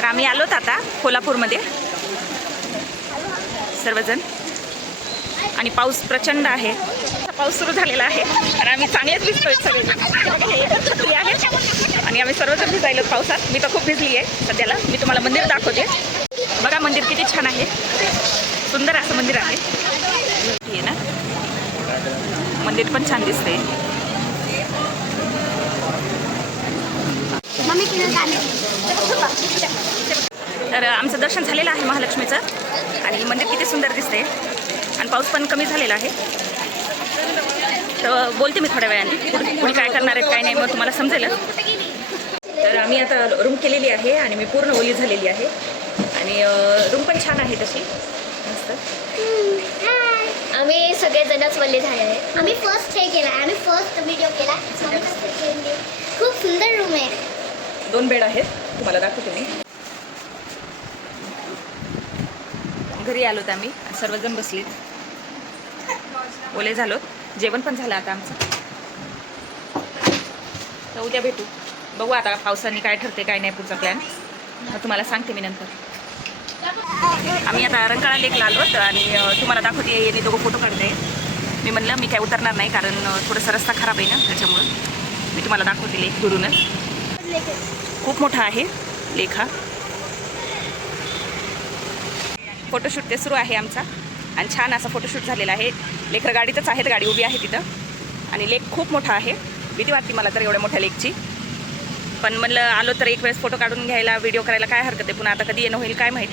तर आम्ही आलोत आता कोल्हापूरमध्ये सर्वजण आणि पाऊस प्रचंड आहे. पाऊस सुरू झालेला आहे आणि आम्ही चांगलेच भिजतोय सगळे आहे आणि आम्ही सर्वजण भिजायलो पावसात. मी तर खूप भिजली आहे सध्याला. मी तुम्हाला मंदिर दाखवते. बघा मंदिर किती छान आहे. सुंदर असं मंदिर आहे. हे ना मंदिर पण छान दिसते. तर आमचं दर्शन झालेलं आहे महालक्ष्मीचं आणि मंदिर किती सुंदर दिसते आणि पाऊस पण कमी झालेला आहे. तर बोलते मी थोड्या वेळाने पुढे काय करणार आहेत काय नाही मग तुम्हाला समजेल. तर आम्ही आता रूम केलेली आहे आणि मी पूर्ण ओली झालेली आहे आणि रूम पण छान आहे तशी मस्त. आम्ही सगळेजणच वल्ले झाले आहे. आम्ही फर्स्ट हे केला, आम्ही फर्स्ट व्हिडिओ केला. खूप सुंदर रूम आहे. 2 बेड आहेत तुम्हाला दाखवते मी. घरी आलोत आम्ही सर्वजण बसलीत ओले झालोत. जेवण पण झालं आता आमचं. तर उद्या भेटू. बघू आता पावसाने काय ठरते काय नाही पुढचा प्लॅन तुम्हाला सांगते मी नंतर. आम्ही आता रंकाळा लेकला आलोत आणि तुम्हाला दाखवते. येणे दोघं फोटो काढते. मी म्हणलं मी काय उतरणार नाही कारण थोडासा रस्ता खराब आहे ना त्याच्यामुळं मी तुम्हाला दाखवते लेक दुरूनच. खूप मोठा आहे लेक हा. फोटोशूट ते सुरू आहे आमचा आणि छान असा फोटोशूट झालेला आहे. लेकरं गाडीतच आहेत. गाडी उभी आहे तिथं आणि लेक खूप मोठा आहे. भीती वाटते मला तर एवढ्या मोठ्या लेकची. पण म्हणलं आलो तर एक वेळेस फोटो काढून घ्यायला व्हिडिओ करायला काय हरकत आहे. पुन्हा आता कधी येणं होईल काय माहीत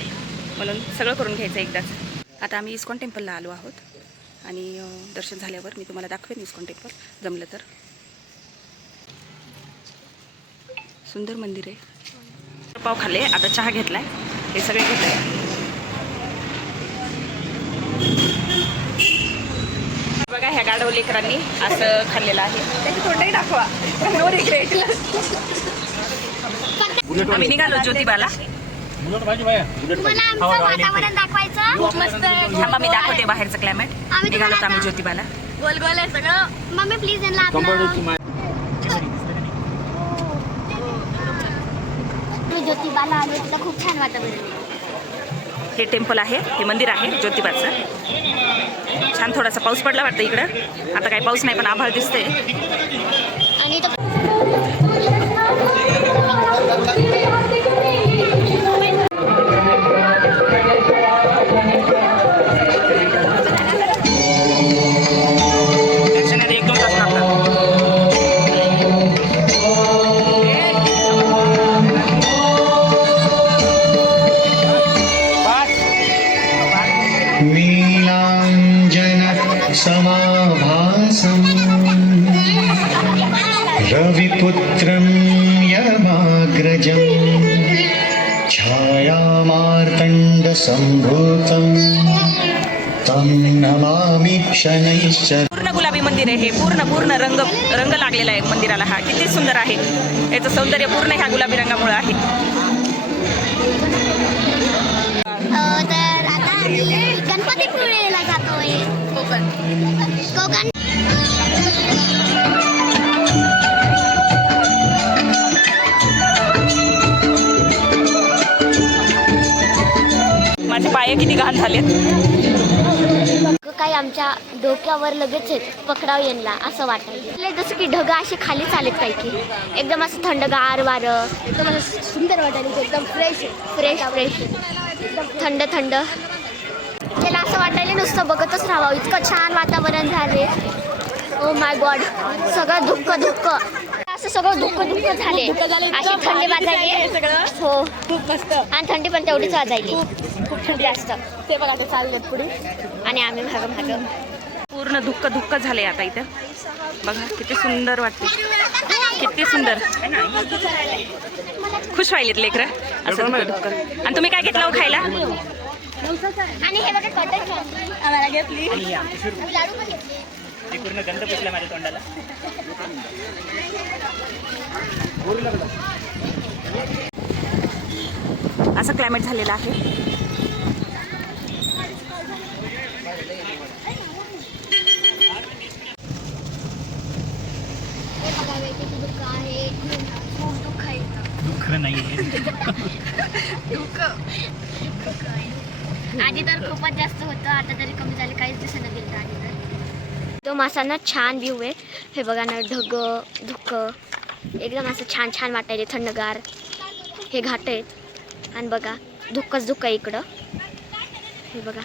म्हणून सगळं करून घ्यायचं एकदाच. आता आम्ही इस्कॉन टेम्पलला आलो आहोत आणि दर्शन झाल्यावर मी तुम्हाला दाखवेन इस्कॉन टेम्पल जमलं तर. सुंदर मंदिर आहे. पाव खाल्ले आता चहा घेतलाय. हे सगळे घेतले. बघा ह्या गाढव लेकरांनी असं खाल्लेलं आहे. त्याची तोंडही दाखवा. No regret. आम्ही निघालो ज्योतिबाला. मला आमचं वातावरण दाखवायचं. खूप मस्त आहे. थांबा मी दाखवते बाहेरचं क्लायमेट. निघालो तर आम्ही ज्योतिबाला. गोल गोल आहे सगळं. मम्मी प्लीज यांना ज्योतिबाला आलो तिथं खूप छान वातावरण. हे टेम्पल आहे. हे मंदिर आहे ज्योतिबाचं. छान थोडासा पाऊस पडला वाटतं इकडं. आता काही पाऊस नाही पण आभाळ दिसते. आणि समाभासं रविपुत्रं यमाग्रजं छायामार्तण्डसम्भूतं तं नमामि शनैश्च. पूर्ण गुलाबी मंदिर आहे हे. पूर्ण रंग लागलेला आहे मंदिराला. हा किती सुंदर आहे. याचं सौंदर्य पूर्ण ह्या गुलाबी रंगामुळे आहे. तर आता आम्ही गणपतीपुळेला जातोय. कोकण. माझे पाय किती घाण झालेत. काही आमच्या डोक्यावर लगेच पकडाव येणला असं वाटायचं. जसं की ढग असे खाली चालत काही की एकदम असं थंडगार वारं. एकदम असं सुंदर वाटायचं. एकदम फ्रेश एकदम थंड. त्याला असं वाटायला नुसतं बघतच राहावं. इतकं छान वातावरण झाले. Oh my God. सगळं धुक्क असं सगळं धुक्क झाले. अशी थंडी वाजायली. हो खूप मस्त. आणि थंडी पण तेवढीच वाजायली. खूप थंडी जास्त. ते बघा ते चाललं पुढे आणि आम्ही भाग पूर्ण धुक्क झाले आता इथं. बघा किती सुंदर वाटते. किती सुंदर. खुश व्हायलेत लेकरं असं धुक्क. आणि तुम्ही काय घेतलं खायला. आणि हे बघा कॉटन आम्हाला घेतली. लाडू पण घेतले. पूर्ण गंध पुसला माझ्या तोंडाला. असं क्लायमेट झालेलं आहे. दुःख आहे. खूप दुःख आहे. दुःख नाही आहे. आधी तर खूपच जास्त होतं, आता तरी कमी झाले, काहीच दिवसांना गेलं आधी तर. तो मासांना छान व्ह्यू आहे. हे बघा ना, ढग धुकं एकदम असं छान छान वाटायले, थंडगार. हे घाट आहेत आणि बघा धुक्कच धुक्क आहे इकडं. हे बघा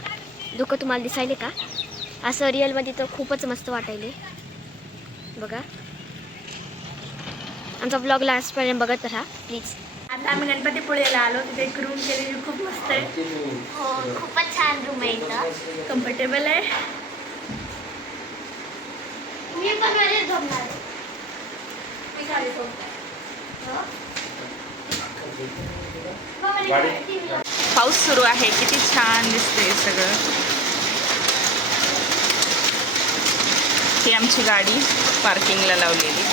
धुकं तुम्हाला दिसायले का? असं रिअलमध्ये तर खूपच मस्त वाटायले. बघा आमचा ब्लॉग लास्टपर्यंत बघत राहा प्लीज. आता आम्ही गणपतीपुळेला आलो, तिथे एक रूम केलेली खूप मस्त आहे. हो खूपच छान रूम आहे इथं. कम्फर्टेबल आहे. मी पण माझ्याच झोपणार आहे. मी खाली झोपणार. पाऊस सुरू आहे, किती छान दिसते सगळं. ही आमची गाडी पार्किंगला लावलेली.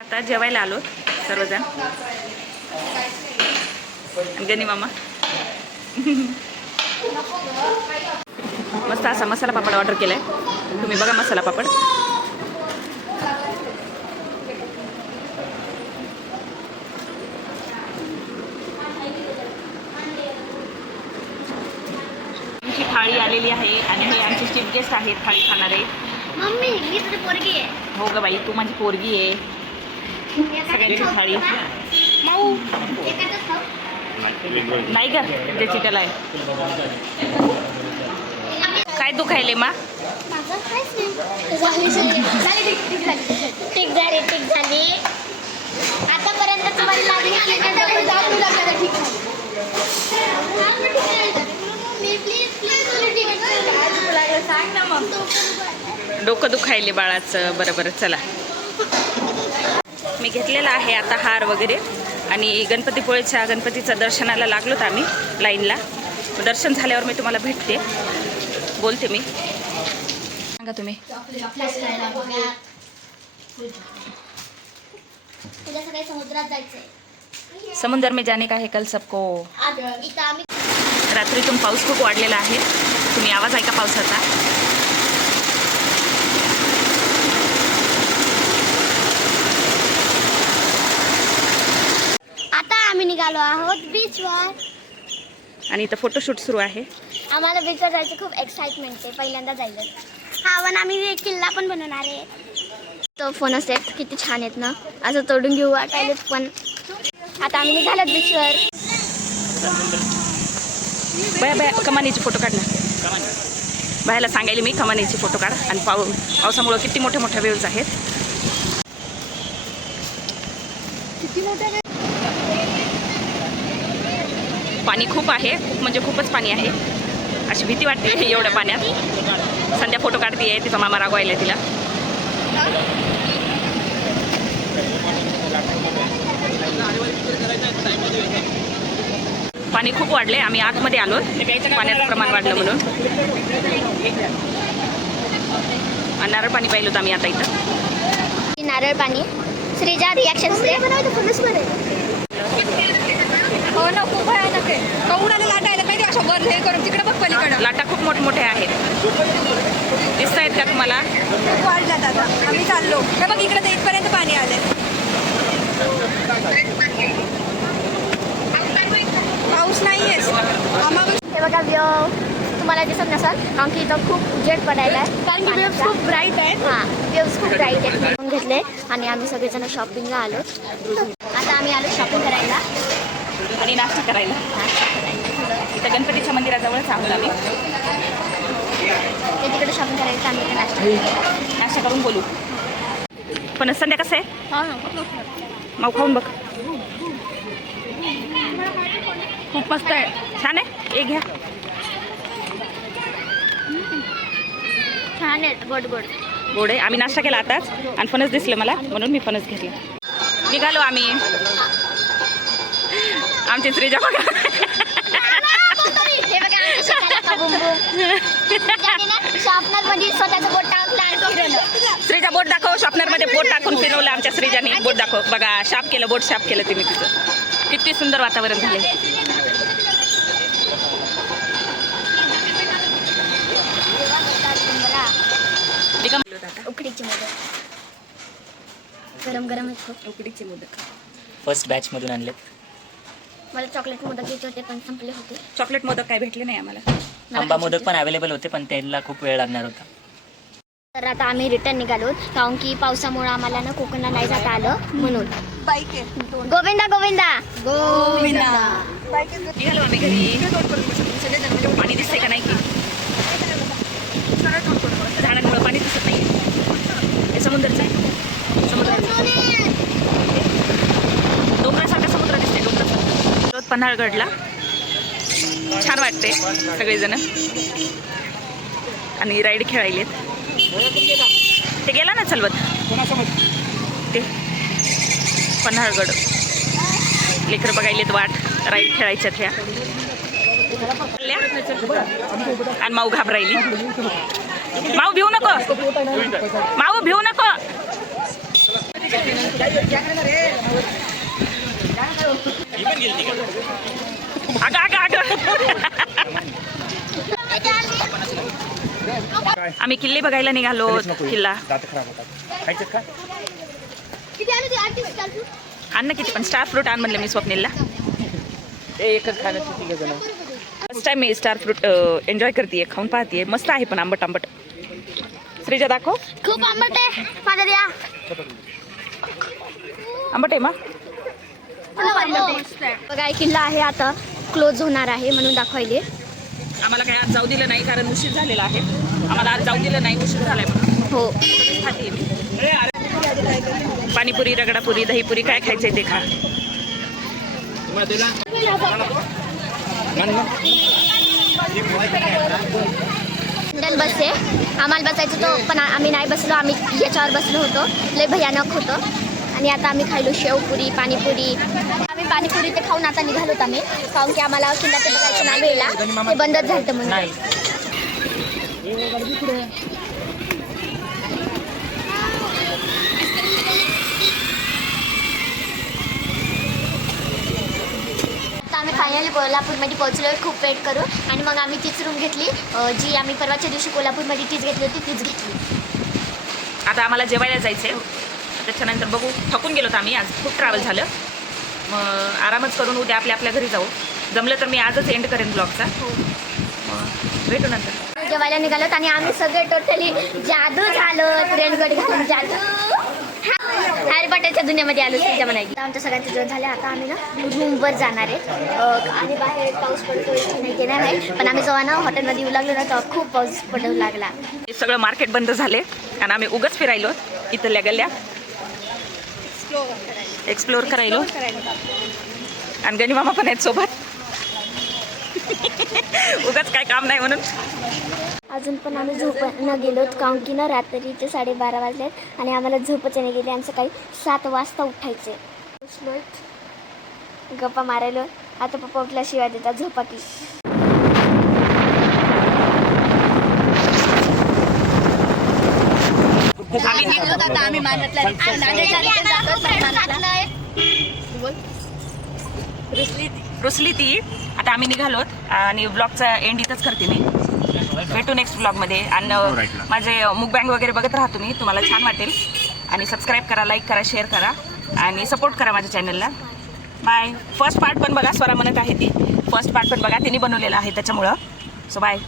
आता जेवायला आलो सर्वजण. गणी मामा मस्त असा मसाला पापड ऑर्डर केलाय. तुम्ही बघा मसाला पापड. आमची थाळी आलेली आहे आणि हे आमचे चीफ गेस्ट आहेत थाळी खाणारे. मम्मी मी तुझी पोरगी आहे. हो ग बाई, तू माझी पोरगी आहे. सगळ्यांची थाळी. माऊ एकाच खाऊ. नाही ग, त्याची त्याला आहे. काय दुखायले मा? माझं काहीच नाही. ठीक झाली. आतापर्यंत तुम्हाला लागली सांग ना मग. डोकं दुखायले बाळाचं. बरोबर चला. मी घेतलेला आहे आता हार वगैरे आणि गणपतीपुळेच्या गणपतीचं दर्शनाला लागलोत आम्ही लाईनला. दर्शन झाल्यावर मी तुम्हाला भेटते, बोलते मी. सांगा तुम्ही. तुला सगळे समुद्रात जायचंय. समुद्र में जाने का है कल सबको. इथं आम्ही रात्रीतून पाऊस खूप वाढलेला आहे. तुम्ही आवाज ऐका पावसाचा. आता आम्ही निघालो आहोत बीचवर आणि इथं फोटोशूट सुरू आहे. आम्हाला बीचवर जायची खूप एक्साइटमेंट आहे. पहिल्यांदा जायला. हा पण आम्ही एक किल्ला पण बनवणार आहे. तो फोन सेट किती छान आहेत ना, असं तोडून घेऊ वाटायलेत. पण आता आम्ही निघालोत बीचवर. बाया बाया कमानीचे फोटो काढ ना. बायाला सांगायला मी कमानीचे फोटो काढ. आणि पावसामुळं किती मोठ्या मोठ्या वेव्ज आहेत. पाणी खूप आहे, खूप म्हणजे खूपच पाणी आहे. अशी भीती वाटते एवढ्या पाण्यात. संध्या फोटो काढते, तिचा मामा रागवायला तिला. पाणी खूप वाढले. आम्ही आतमध्ये आलो, पाण्याचं प्रमाण वाढलं म्हणून. आणि नारळ पाणी पाहिलं होतं आम्ही आता इथं. नारळ पाणी. श्रीजा रिॲक्शन हो ना, खूप भयानक आहे. कौडाला लाटायला पाहिजे अशा वर हे करून. तिकडे बघ पलीकडं लाटा खूप मोठमोठ्या आहेत. दिसत आहेत का तुम्हाला? खूप वाढल्यात. आता आम्ही चाललो. हे बघ इकडे तर इथपर्यंत पाणी आले. पाऊस नाहीये. हे बघा व्यू तुम्हाला दिसत नसाल कारण की इथं खूप उजेड पडायला आहे. कारण की वेव्स खूप ब्राईट आहेत. हां वेव्स खूप ब्राईट आहेत. म्हणून घेतले आणि आम्ही सगळेजण शॉपिंगला आलो. आता आम्ही आलो शॉपिंग करायला आणि नाश्ता करायला. इथं गणपतीच्या मंदिराजवळच आहोत आम्ही. ते तिकडे शॉपिंग करायचं, आम्ही इकडे नाश्ता. नाश्ता करून बोलू. पण संध्या कसं आहे? माऊ खाऊन बघ. खूप मस्त आहे. छान आहे. एक घ्या. छान आहेत. गोड गोड. गोड आहे. आम्ही नाश्ता केला आताच आणि फणस दिसलं मला म्हणून मी फणस घेतलं. निघालो आम्ही. आमची श्रीजा बघा. हे बघा आमच्या शेताला बुम बुम. शॉपनर मध्ये स्वतःचं बोट टाकलं आणि फिरवलं. श्रीजा बोट दाखव. शॉपनरमध्ये बोट टाकून फिरवलं आमच्या श्रीजाने. बोट दाखव. बघा शाप केलं, बोट शाप केलं तिने तिचं. किती सुंदर वातावरण झाले. उकडीचे मोदक गरम गरम आहेत खूप. उकडीचे मोदक फर्स्ट बॅचमधून आणलेत. मला चॉकलेट मोदक घ्यायचे होते पण संपले होते. चॉकलेट मोदक काय भेटले नाही आम्हाला. आंबा मोदक पण अवेलेबल होते पण त्याला खूप वेळ लागणार होता. तर आता आम्ही रिटर्न निघालो कारण की पावसामुळे आम्हाला ना कोकणला नाही जाता आलं म्हणून. बाईक आहे. गोविंदा गोविंदा निघालो आम्ही घरी. पाणी दिसतंय का नाही की झाडांमुळे पाणी दिसत नाही. हे समुद्रचं आहे. समुद्र डोंगरासारखा समुद्र दिसते. डोंगरासारखा पन्हाळगडला छान वाटते सगळेजण आणि राईड खेळायलेत. ते गेला ना चलवत ते पन्हाळगड. लेकरं बघायलेत वाट राईड खेळायच्यात ह्या. आणि माऊ घाबरायली. माऊ भिवू नको. माऊ भिवू नको. अगं अगं अगं. आम्ही किल्ले बघायला निघालो. किल्ला आण किती पण स्टार फ्रूट आण म्हणलं मी स्वप्नीलला. फर्स्ट टाइम मी स्टार फ्रूट एन्जॉय करते. खाऊन पाहते. मस्त आहे पण आंबट आंबट. श्रीजा दाखव. खूप आंबट आहे. माझा द्या. आंबट आहे मग. बघा किल्ला आहे आता क्लोज होणार आहे म्हणून दाखवायले. आम्हाला काय आज जाऊ दिलं नाही कारण उशीर झालेला आहे. आम्हाला आज जाऊ दिलं नाही उशीर झालाय म्हणून. हो खाते मी. पाणीपुरी रगडापुरी दहीपुरी काय खायचंय ते खा. इंडियन बस आहे. आम्हाला बसायचं होतं पण आम्ही नाही बसलो. आम्ही याच्यावर बसलो होतो. लय भयानक होतं. आणि आता आम्ही खायलो शेवपुरी पाणीपुरी. आम्ही पाणीपुरी ते खाऊन आता निघालोत आम्ही कारण की आम्हाला किल्ला ते बघायचं नाही वेळेला ते बंदच झालं म्हणून. आम्ही फायनली कोल्हापूरमध्ये पोहोचलो. खूप वेट करू आणि मग आम्ही तीच रूम घेतली जी आम्ही परवाच्या दिवशी कोल्हापूरमध्ये तीच घेतली होती तीच घेतली. आता आम्हाला जेवायला जायचंय. त्याच्यानंतर बघू. थकून गेलो आम्ही. आज खूप ट्रॅव्हल झालं. मग आरामच करून उद्या आपल्या घरी जाऊ. जमलं तर मी आजच एंड करेन ब्लॉगचा. भेटू नंतर. जेवायला निघालोत आणि आम्ही सगळे टोटली जादू झालो. रेनकोट घालून जादू हॅरी पॉटरच्या दुनियामध्ये आलो त्याच्या म्हणायची. आमच्या सगळ्यांचं जेवण झालं. आता आम्ही ना रूमवर जाणार आहे. आणि बाहेर पाऊस पडतो नाही येणार नाही पण आम्ही जेव्हा ना हॉटेलमध्ये येऊ लागलो ना तेव्हा खूप पाऊस पडू लागला. हे सगळं मार्केट बंद झाले आणि आम्ही उगाच फिरायलो इथल्या गल्ल्या एक्सप्लोर करायलो. आणि गणी मामा पण आहेत सोबत. उगाच काय काम नाही म्हणून. अजून पण आम्ही झोपणं गेलो कारण की ना रात्रीचे 12:30 वाजलेत आणि आम्हाला झोपच नाही गेली. आणि सकाळी 7 वाजता उठायचे. गप्पा मारायलो. आता पप्पा उठल्या शिवाय देतात झोपा की. आम्ही निघलो आता आम्ही मानतला रुसली ती. आता आम्ही निघालोत आणि ब्लॉगचा एंड इथंच करते मी. भेटू नेक्स्ट ब्लॉगमध्ये. आणि माझे मुकबॅंग वगैरे बघत राहा तुम्ही. तुम्हाला छान वाटेल. आणि सबस्क्राईब करा लाईक करा शेअर करा आणि सपोर्ट करा माझ्या चॅनलला. बाय. फर्स्ट पार्ट पण बघा. स्वरा म्हणत आहे ती फर्स्ट पार्ट पण बघा. तिने बनवलेला आहे त्याच्यामुळं. So bye.